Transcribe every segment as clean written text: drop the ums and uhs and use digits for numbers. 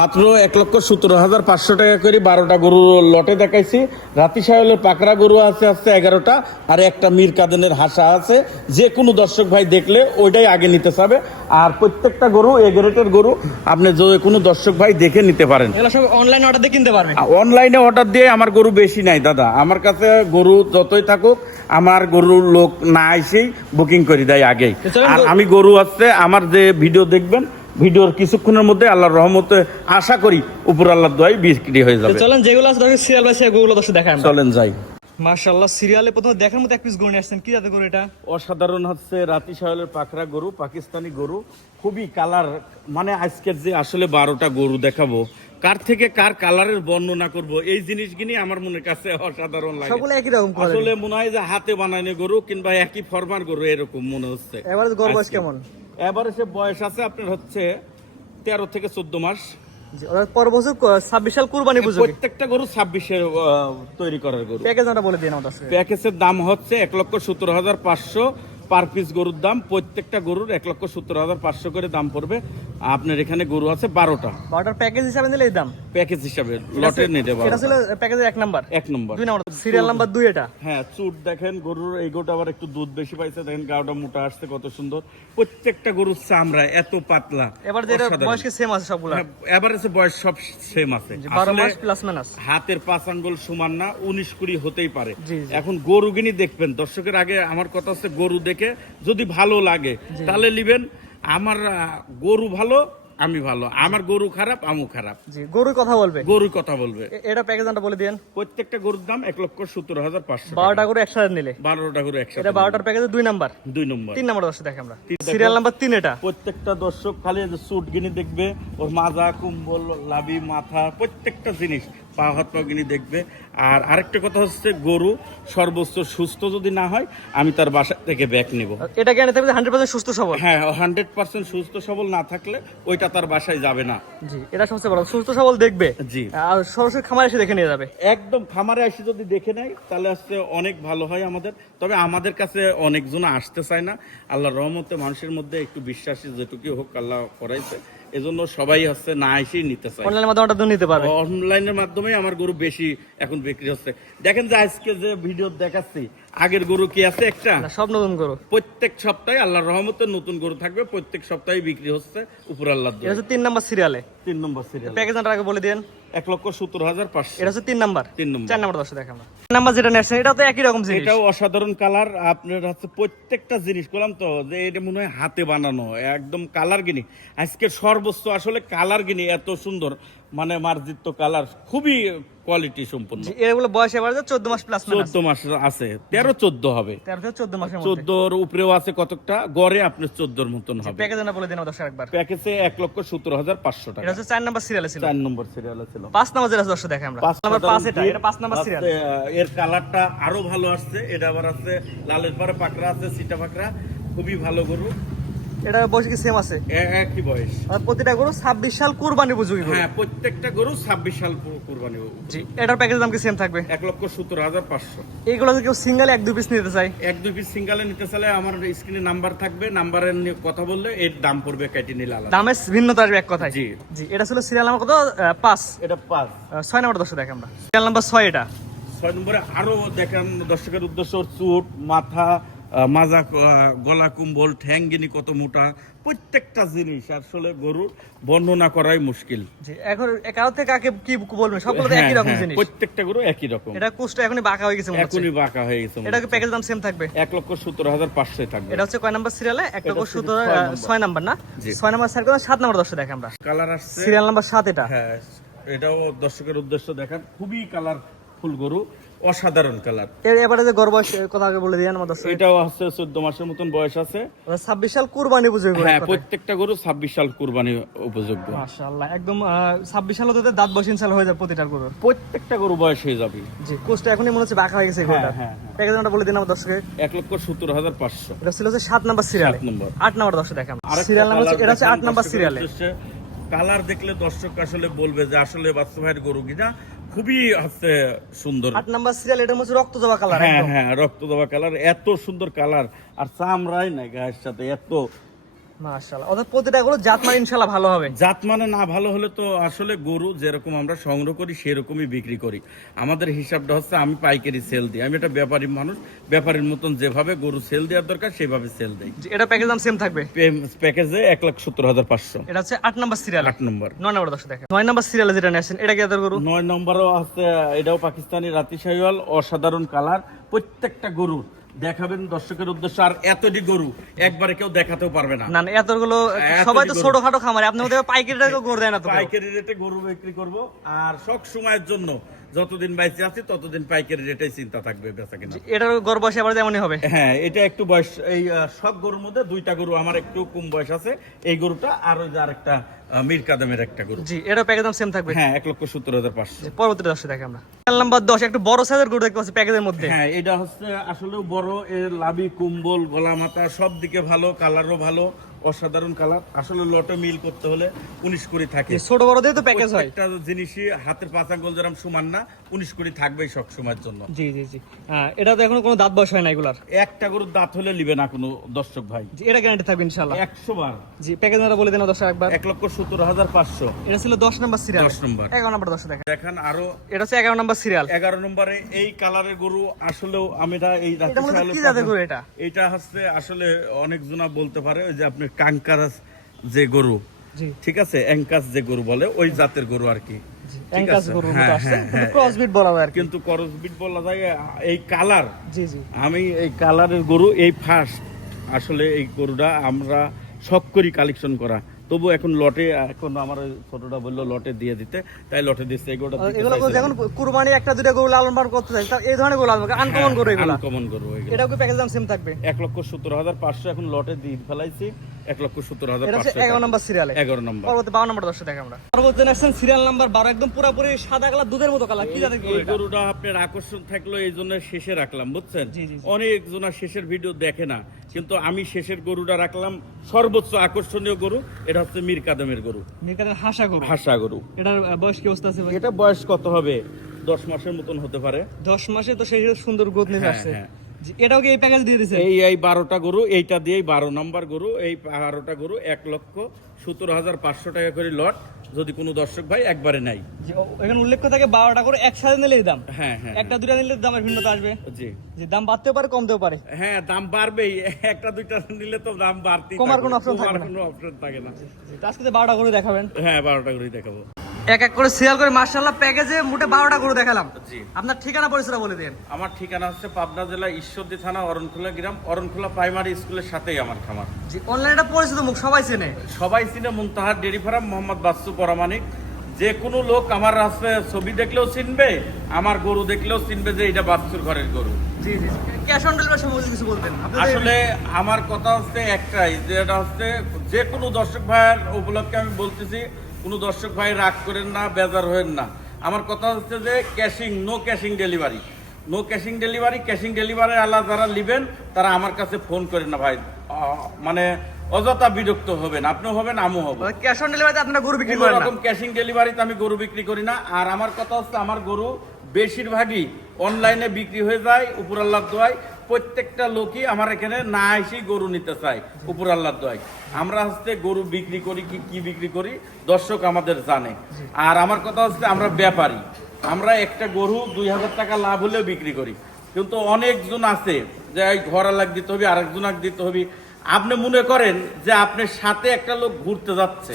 মাত্র ১,১৭,৫০০ টাকা করে ১২টা গরু লটে দেখাইছি। রাতি সাহেলের পাকড়া গরু আছে 11টা, আর একটা মীর কাদেনের হাসা আছে। যে কোনো দর্শক ভাই দেখলে ওইটাই আগে নিতে চাবে। আর প্রত্যেকটা গরু এ গ্রেডের গরু, আপনি যে কোনো দর্শক ভাই দেখে নিতে পারেন। এগুলো সব অনলাইন অর্ডার দিয়ে কিনতে পারবেন। অনলাইনে অর্ডার দিয়ে আমার গরু বেশি নাই দাদা। আমার কাছে গরু যতই থাকুক, আমার গরুর লোক না এসেই বুকিং করে দেয় আগেই। আর আমি গরু আছে আমার যে ভিডিও দেখবেন, ভিডিওর কিছুক্ষণের মধ্যে আল্লাহর রহমতে আশা করি উপর আল্লাহর দোয়ায় বিক্রি হয়ে যাবে। চলেন যেগুলো আছে দর্শক সিরিয়াল বাই সিরিয়াল গরুগুলো দর্শক দেখান। চলেন যাই। মাশাআল্লাহ, সিরিয়ালে প্রথমে দেখার মতো এক পিস গরু নিয়ে আসছেন। কি জাতের গরু এটা? অসাধারণ হচ্ছে রাতি সাহেলের পাকড়া গরু, পাকিস্তানি গরু, খুবই কালার। মানে আজকের যে আসলে 12টা গরু দেখাবো, কার থেকে কার কালারের বর্ণনা করব, এই জিনিসগুলি আমার মনে কাছে অসাধারণ লাগে। সবগুলো একই রকম আসলে মনে হয় যে হাতে বানানো গরু কিংবা একই ফরমার গরু এরকম মনে হচ্ছে। এবারে গরু বয়স কেমন? এবারে বয়স আছে আপনার হচ্ছে 13 থেকে 14 মাস। পর বছর 26 সাল কুরবানি উপযোগী। প্রত্যেকটা গরু 26-এর তৈরি করার গরু। প্যাকেজ নামটা বলে দিন আমাদের দর্শক। প্যাকেজের দাম হচ্ছে ১,১৭,৫০০ পার পিস গরুর দাম। প্রত্যেকটা গরুর ১,১৭,৫০০ করে দাম পড়বে। আপনার এখানে গরু আছে 12টা। 12টার প্যাকেজ হিসাবে নিলে এই দাম। প্যাকেজ হিসাবে লটের নিতে পারবেন। এটা ছিল প্যাকেজের 1 নাম্বার। 1 নম্বর। 2 নাম্বার সিরিয়াল নাম্বার 2 এটা। হ্যাঁ, চুট দেখেন গরুর, এই গরুটা আবার একটু দুধ বেশি পাইছে, দেখেন গাওটা মোটা আসছে কত সুন্দর। প্রত্যেকটা গরুর চামড়া এত পাতলা। এবার যেটা বয়স কি সেম আছে সবগুলা? এভারেজে বয়স সব সেম আছে। 12 মাস প্লাস মাইনাস। হাতের 5 আঙ্গুল সমান না, 19-20 হতেই পারে। জি। এখন গরু কিনি দেখবেন, দর্শকের আগে আমার কথা হচ্ছে গরু দেখে যদি ভালো লাগে তাহলে নিবেন। আমার গরু ভালো, আমি ভালো, আমার গরু খারাপ, আমিও খারাপ। জি, গরুর কথা বলবে। গরুর কথা বলবে। এটা প্যাকেজ নামটা বলে দেন। প্রত্যেকটা গরুর দাম ১,১৭,৫০০। 12টা গরু একসাথে নিলে। 12টা গরু একসাথে। এটা 12টার প্যাকেজে 2 নাম্বার। 2 নম্বর। 3 নাম্বার দর্শক দেখে আমরা। সিরিয়াল নাম্বার 3 এটা। প্রত্যেকটা দর্শক খালি সুট গিনি দেখবে, ওর মাজা, কুম্বল, লাবি, মাথা, প্রত্যেকটা জিনিস, পা হাত পা গিনি দেখবে। আর আরেকটা কথা হচ্ছে, গরু সর্বোচ্চ সুস্থ যদি না হয় আমি তার বাসা থেকে ব্যাক নিব। এটা গ্যারান্টি থাকবে 100% সুস্থ সবল। হ্যাঁ, 100% সুস্থ সবল না থাকলে ওইটা তার বাসায় যাবে না। জি, এটা সবচেয়ে বড়। সুস্থ সবল দেখবে। জি। আর সরাসরি খামারে এসে দেখে নিয়ে যাবে। একদম খামারে এসে যদি দেখে নেয় তাহলে হচ্ছে অনেক ভালো হয় আমাদের। তবে আমাদের কাছে অনেকজন আসতে চায় না। আল্লাহর রহমতে মানুষের মধ্যে একটু বিশ্বাসী যেটুকু হোক আল্লাহ করাইছে, এজন্য সবাই হচ্ছে না এসেই নিতে চায়। অনলাইনের মাধ্যমে অর্ডার নিতে পারবে। অনলাইনের মাধ্যমে আমার গরু বেশি এখন বিক্রি হচ্ছে। দেখেন যে আজকে যে ভিডিও দেখাচ্ছি, আগের গরু কি আছে একটা? না, সব নতুন গরু। প্রত্যেক সপ্তাহে আল্লাহর রহমতে নতুন গরু থাকবে, প্রত্যেক সপ্তাহে বিক্রি হচ্ছে উপর আল্লাহর এটা দয়া। হচ্ছে 3 নাম্বার সিরিয়ালে। 3 নম্বর সিরিয়াল। প্যাকেজ নাম্বার আগে বলে দেন। ১,১৭,৫০০। এটা হচ্ছে 3 নাম্বার। 3 নম্বর। 4 নাম্বার দর্শক দেখে আমরা। 4 নাম্বার যেটা নেছেন এটা তো একই রকম জিনিস। এটাও অসাধারণ কালার। আপনার হচ্ছে প্রত্যেকটা জিনিস বললাম তো যে এটা মনে হয় হাতে বানানো, একদম কালার গিনি। আজকে সর্বোচ্চ আসলে কালার গিনি এত সুন্দর, মানে মার্জিত কালার, খুবই কোয়ালিটি সম্পন্ন। এগুলো বয়স এবারে 14 মাস প্লাস মাইনাস। 14 মাস আছে, 13-14 হবে। 13 থেকে 14 মাসের মধ্যে। 14-র উপরেও আছে কতটা, গড়ে আপনার 14-র মতন হবে। প্যাকেজ নাম্বার বলে দেন দর্শক একবার। প্যাকেজে ১,১৭,৫০০ টাকা। এটা হচ্ছে 4 নাম্বার সিরিয়ালে ছিল। 4 নম্বর সিরিয়ালে ছিল। 5 নাম্বার যেটা দর্শক দেখে আমরা। নাম্বার 5 এটা। এটা 5 নাম্বার সিরিয়াল। এর কালারটা আরো ভালো আসছে। এটা আবার আছে লালের পারে পাকড়া আছে, সিটা পাকড়া, খুবই ভালো গরু। এটা বয়স কি সেম আছে? একই বয়স। আর প্রতিটা গরু 26 সাল কুরবানি উপযোগী গরু। হ্যাঁ, প্রত্যেকটা গরু 26 সাল কুরবানি। জি, এটার প্যাকেজ দাম কি সেম থাকবে? ১,১৭,৫০০। এইগুলো যদি কেউ সিঙ্গেল 1-2 পিস নিতে চায়, 1-2 পিস সিঙ্গেলে নিতে চাইলে আমার স্ক্রিনে নাম্বার থাকবে, নাম্বারে কথা বললে এর দাম পড়বে কেটে নিলে আলাদা। দামের ভিন্নতা আসবে এক কথায়। জি। জি, এটা ছিল সিরিয়াল নাম্বার কত? 5। এটা 5। 6 নাম্বার দর্শক দেখে আমরা। সিরিয়াল নাম্বার 6 এটা। 6 নম্বরে আরো দেখেন দর্শকের উদ্দেশ্য, চুট, মাথা, মাজা, গলা, কুম্বল, ঠ্যাঙ্গিনি কত মোটা, প্রত্যেকটা জিনিস আসলে গরুর বর্ণনা করাই মুশকিল। জি, এখন কারো থেকে কাকে কি বলবেন, সবগুলো তো একই রকম জিনিস। প্রত্যেকটা গরু একই রকম। এটা কোস্টটা এখনই বাঁকা হয়ে গেছে মনে হচ্ছে। এখনই বাঁকা হয়ে গেছে। এটা কি প্যাকেজ দাম সেম থাকবে? ১,১৭,৫০০ থাকবে। এটা হচ্ছে কয় নাম্বার সিরিয়ালে? 6 নাম্বার না? জি। 6 নাম্বার সাইড করে 7 নাম্বার দর্শক দেখে আমরা। কালার আসছে সিরিয়াল নাম্বার 7 এটা। হ্যাঁ, এটাও দর্শকের উদ্দেশ্য দেখেন, খুবই কালার ফুল গরু, অসাধারণ কালার। এর এবারে যে গর্ভ বয়স কথা আগে বলে দিয়েন আমার দর্শক। এটাও হচ্ছে 14 মাসের মতন বয়স আছে। 26 সাল কুরবানি উপযোগী। হ্যাঁ, প্রত্যেকটা গরু 26 সাল কুরবানি উপযোগ্য। মাশাআল্লাহ, একদম 26 সাল হতে দাঁত বয়স ইনশাআল্লাহ হয়ে যাবে প্রতিটার গরু। প্রত্যেকটা গরু বয়স হয়ে যাবে। জি, কোস্টটা এখনই মনে হচ্ছে বাঁকা হয়ে গেছে গরুটা। হ্যাঁ। প্যাকেজ নাম্বার বলে দিন আমার দর্শকে। ১,৭০,৫০০। এটা ছিল হচ্ছে 7 নাম্বার সিরিয়ালে। 7 নম্বর। 8 নাম্বার দর্শক দেখে আমরা। আরেকটা সিরিয়াল নাম্বার কালার এটা হচ্ছে 8 দেখেন নাম্বার দর্শকের সিরিয়ালে। উদ্দেশ্যে। কালার দেখলে দর্শক আসলে বলবে যে আসলে বাচ্চা ভাইয়ের গরু কিনা, খুবই হচ্ছে সুন্দর। 8 নাম্বার সিরিয়াল, এটা হচ্ছে রক্ত জবা কালার একদম। হ্যাঁ, রক্ত দেওয়া কালার, এত সুন্দর কালার, আর চামড়াই নাই গায়ের সাথে, এত মাশাআল্লাহ, অর্থাৎ প্রতিটা গরু জাত মানে ইনশাআল্লাহ ভালো হবে। জাত মানে না ভালো হলে তো আসলে গরু যেরকম আমরা সংগ্রহ করি সেরকমই বিক্রি করি। আমাদের হিসাবটা হচ্ছে আমি পাইকারি সেল দিই, আমি একটা ব্যাপারী মানুষ, ব্যাপারীর মতন যেভাবে গরু সেল দেওয়ার দরকার সেভাবে সেল দেই। জি, এটা প্যাকেজ দাম সেম থাকবে। প্যাকেজে 1,70,500। এটা হচ্ছে 8 নাম্বার সিরিয়াল। 8 নম্বর। 9 নাম্বার দর্শক দেখেন, 9 নাম্বার সিরিয়ালে যেটা নিয়েছেন এটা কি আদর গরু? 9 নম্বরও আছে, এটাও পাকিস্তানি রাতি শাহিওয়াল, অসাধারণ কালার। প্রত্যেকটা গরু দেখাবেন দর্শকের উদ্দেশ্যে, আর এতটি গরু একবারে কেউ দেখাতেও পারবে না। না না, এতগুলো এতটি সবাই তো গরু। ছোটখাটো খামারে, আপনি ওদের পাইকারি রেটে গরু দেয় না তো কেউ। পাইকারি রেটে গরু বিক্রি করব, আর সব সময়ের জন্য যতদিন বাইচে আছি ততদিন পাইকারি রেটেই চিন্তা থাকবে বেচা কিনা। এটার গরু বয়স আবার যেমনই হবে। হ্যাঁ, এটা একটু বয়স, এই সব গরুর মধ্যে দুইটা গরু আমার একটু কম বয়স আছে, এই গরুটা আর ওই যে আরেকটা মীর কাদেমের একটা গরু। জি, এটার প্যাকেজ দাম সেম থাকবে। হ্যাঁ, 1,70,500। পরবর্তী দর্শক দেখে আমরা সিরিয়াল নাম্বার 10, একটু বড় সাইজের গরু দেখতে পাচ্ছি প্যাকেজের মধ্যে। হ্যাঁ, এটা হচ্ছে আসলেও বড়, এর লাভি কুম্বল গলা মাথা সব দিকে ভালো, কালারও ভালো, অসাধারণ কালার। আসলে লটে মিল করতে হলে 19 কোটি থাকে। যে ছোট বড় দিয়ে তো প্যাকেজ হয়। একটা জিনিসই হাতের 5 আঙ্গুল যেরকম সমান না, 19 কোটি থাকবেই সব সময়ের জন্য। জি জি জি, এটা তো এখনো কোনো দাঁত বয়স হয় না এগুলার। একটা গরুর দাঁত হলে নিবে না কোনো দর্শক ভাই। জি, এটা গ্যারান্টি থাকবে ইনশাআল্লাহ। 100 বার। জি, প্যাকেজ নাম্বার বলে দেন দর্শক একবার। 1,70,500। এটা ছিল 10 নাম্বার সিরিয়াল। 10 নম্বর। 11 নাম্বার দর্শক দেখেন, দেখেন আরো এটা হচ্ছে 11 নাম্বার সিরিয়াল। 11 নম্বরে এই কালারের গরু। আসলেও আমরা এই এটা মূলত কি জাতের গরু এটা? এটা হচ্ছে আসলে অনেক জনা বলতে পারে ওই যে আপনার কাঙ্কারাস যে গরু, জি ঠিক আছে, অ্যাঙ্কাস যে গরু বলে ওই জাতের গরু আর কি। ঠিক অ্যাঙ্কাস আছে? গরুর হ্যাঁ, মতো আসছে, হ্যাঁ, হ্যাঁ। ক্রসবিট বলা হয় আর কি। কিন্তু করসবিট বলা যায় এই কালার। জি জি, আমি এই কালারের গরু এই ফার্স্ট আসলে এই গরুটা আমরা শখ করি কালেকশন করা, তবু এখন লটে, এখন আমার ওই ছোটটা বললো লটে দিয়ে দিতে, তাই লটে দিচ্ছে। এই গরুটা দিতে এগুলো চাইছিলাম। যখন কুরবানি একটা দুইটা গরু লালন পালন করতে চাই, তার এই ধরনের গরু লালন আনকমন গরু এগুলো। আনকমন গরু এগুলো। এটাও কি প্যাকেজ দাম সেম থাকবে? 1,70,500 এখন লটে দিয়ে ফেলাইছি। এটা হচ্ছে 1,70,500। 11 নাম্বার সিরিয়ালে। 11 নম্বর। পরবর্তী 12 নাম্বার দর্শক দেখে আমরা। পরবর্তী নেক্সট সিরিয়াল নাম্বার 12, একদম পুরোপুরি সাদা কালার, দুধের মতো কালার। কি জাতের গরু এই এটা? গরুটা আপনার আকর্ষণ থাকলো এই জন্য শেষে রাখলাম, বুঝছেন। জি, জি, জি। অনেক জনা শেষের ভিডিও দেখে না, কিন্তু আমি শেষের গরুটা রাখলাম সর্বোচ্চ আকর্ষণীয় গরু। এটা হচ্ছে মীর কাদেমের গরু, মিরকাদের হাসা গরু। হাসা গরু। এটার বয়স কি অবস্থা আছে ভাই? এটা বয়স কত হবে? 10 মাসের মতন হতে পারে। 10 মাসে তো সেই সুন্দর গ্রোথ নিয়ে হ্যাঁ, আসছে। হ্যাঁ। জি, এটাও কি এই প্যাকেজ দিয়ে দিয়েছে? এই 12টা গরু, এইটা দিয়েই 12 নম্বর গরু। এই 12টা গরু 1,70,500 টাকা করে লট, যদি কোনো দর্শক ভাই একবারে নাই। জি, এখানে উল্লেখ থাকে 12টা করে একসাথে নিলেই দাম। হ্যাঁ, হ্যাঁ, একটা দুইটা নিলে দামের ভিন্নতা আসবে। জি, যে দাম বাড়তেও পারে, কমতেও পারে। হ্যাঁ, দাম বাড়বেই। একটা দুইটা নিলে তো দাম বাড়তেই কমার থাকবে। কোনো option থাকবে না। কোনো অপশন থাকে না। জি, তো আজকে তো 12টা গরু দেখাবেন। হ্যাঁ, 12টা গরুই দেখাবো। এক এক করে সিরিয়াল করে মাশাআল্লাহ প্যাকেজে মোটে 12টা গরু দেখালাম। জি। আপনার ঠিকানা পরিচয় বলে দেন। আমার ঠিকানা হচ্ছে পাবনা জেলা ঈশ্বরদী থানা অরণখোলা গ্রাম, অরণখোলা প্রাইমারি স্কুলের সাথেই আমার খামার। জি, অনলাইনে পরিচিত মুখ, সবাই চেনে। সবাই চিনে মুনতাহার ডেরি ফার্ম, মোহাম্মদ বাচ্চু পরামানিক। যে কোনো লোক আমার রাস্তায় ছবি দেখলেও চিনবে, আমার গরু দেখলেও চিনবে যে এটা বাচ্চুর ঘরের গরু। জি জি, ক্যাশ অন ডেলিভারি সম্বন্ধে কিছু বলতেন আপনাদের? আসলে আমার কথা হচ্ছে একটাই, যে এটা হচ্ছে যে কোনো দর্শক ভাইয়ের উপলক্ষে আমি বলতেছি, কোনো দর্শক ভাই রাগ করেন না, বেজার হবেন না। আমার কথা হচ্ছে যে no cash on delivery, no cash on delivery. Cash on delivery আল্লাহ যারা নেবেন তারা আমার কাছে ফোন করেন না ভাই, মানে অযথা বিরক্ত হবেন, আপনিও হবেন, আমিও হব। ক্যাশ অন ডেলিভারিতে আপনারা গরু বিক্রি কোনো করেন না? রকম ক্যাশিং ডেলিভারিতে আমি গরু বিক্রি করি না। আর আমার কথা হচ্ছে আমার গরু বেশিরভাগই অনলাইনে বিক্রি হয়ে যায় উপর আল্লাহর দোয়ায়। প্রত্যেকটা লোকই আমার এখানে না এসেই গরু নিতে চায় উপর আল্লাহর দোয়ায়। আমরা হচ্ছে গরু বিক্রি করি কি বিক্রি করি দর্শক আমাদের জানে। আর আমার কথা হচ্ছে আমরা ব্যাপারী, আমরা একটা গরু 2,000 টাকা লাভ হলেও বিক্রি করি। কিন্তু অনেকজন আছে যে ঘর আলাগ দিতে হবে, আরেকজন দিতে হবে। আপনি মনে করেন যে আপনার সাথে একটা লোক ঘুরতে যাচ্ছে,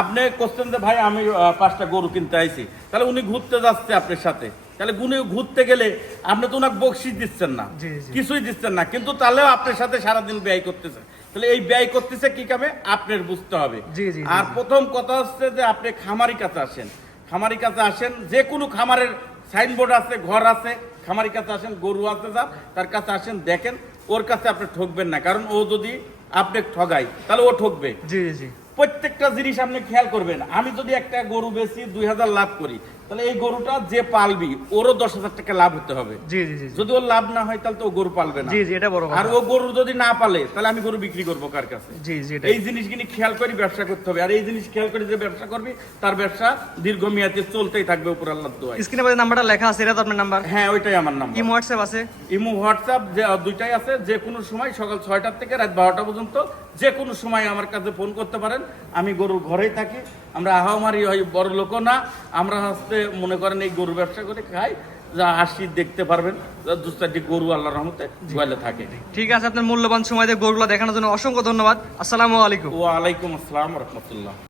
আপনি কোশ্চেন যে ভাই আমি 5টা গরু কিনতে আইছি, তাহলে উনি ঘুরতে যাচ্ছে আপনার সাথে, তাহলে উনি ঘুরতে গেলে আপনি তো ওনাকে বকশিস দিচ্ছেন না, জি, জি। কিছুই দিচ্ছেন না, কিন্তু তাহলেও আপনার সাথে সারাদিন ব্যয় করতেছে। তাহলে এই ব্যয় করতেছে কি কামে আপনার বুঝতে হবে। জি, জি, জি, আর জি। প্রথম কথা হচ্ছে যে আপনি খামারি কাছে আসেন, খামারি কাছে আসেন, যে কোনো খামারের সাইনবোর্ড আছে, ঘর আছে, খামারি কাছে আসেন, গরু আছে যার, তার কাছে আসেন, দেখেন, ওর কাছে আপনি ঠকবেন না। কারণ ও যদি আপনি ঠগাই তাহলে ও ঠকবে। জি জি, প্রত্যেকটা জিনিস আপনি খেয়াল করবেন। আমি যদি একটা গরু বেশি 2,000 লাভ করি, তাহলে এই গরুটা যে পালবি ওরও 10,000 টাকা লাভ হতে হবে। জি জি জি, যদি ওর লাভ না হয় তাহলে তো ও গরু পালবে না। জি জি, এটা বড় কথা। আর ও গরু যদি না পালে তাহলে আমি গরু বিক্রি করবো কার কাছে? জি জি, এই জিনিসগুলি খেয়াল করে ব্যবসা করতে হবে। আর এই জিনিস খেয়াল করে যে ব্যবসা করবি তার ব্যবসা দীর্ঘমেয়াদে চলতেই থাকবে উপর আল্লাহর দোয়ায়। স্ক্রিনে পাশে নাম্বারটা লেখা আছে, এটা তো আপনার নাম্বার? হ্যাঁ, ওইটাই আমার নাম্বার। ইমো হোয়াটসঅ্যাপ আছে? ইমো হোয়াটসঅ্যাপ যে দুইটাই আছে। যে কোনো সময় সকাল 6টা থেকে রাত 12টা পর্যন্ত যে কোনো সময় আমার কাছে ফোন করতে পারেন। আমি গরুর ঘরেই থাকি, আমরা আহামারি হয় বড় লোকও না, আমরা হচ্ছে মনে করেন এই গরু ব্যবসা করে খাই, যা আসি দেখতে পারবেন, দু চারটি গরু আল্লাহর রহমতে গোয়ালে থাকে। ঠিক আছে, আপনার মূল্যবান সময় দিয়ে গরুগুলো দেখানোর জন্য অসংখ্য ধন্যবাদ। আসসালামু আলাইকুম। ওয়ালাইকুম আসসালাম রহমতুল্লাহ।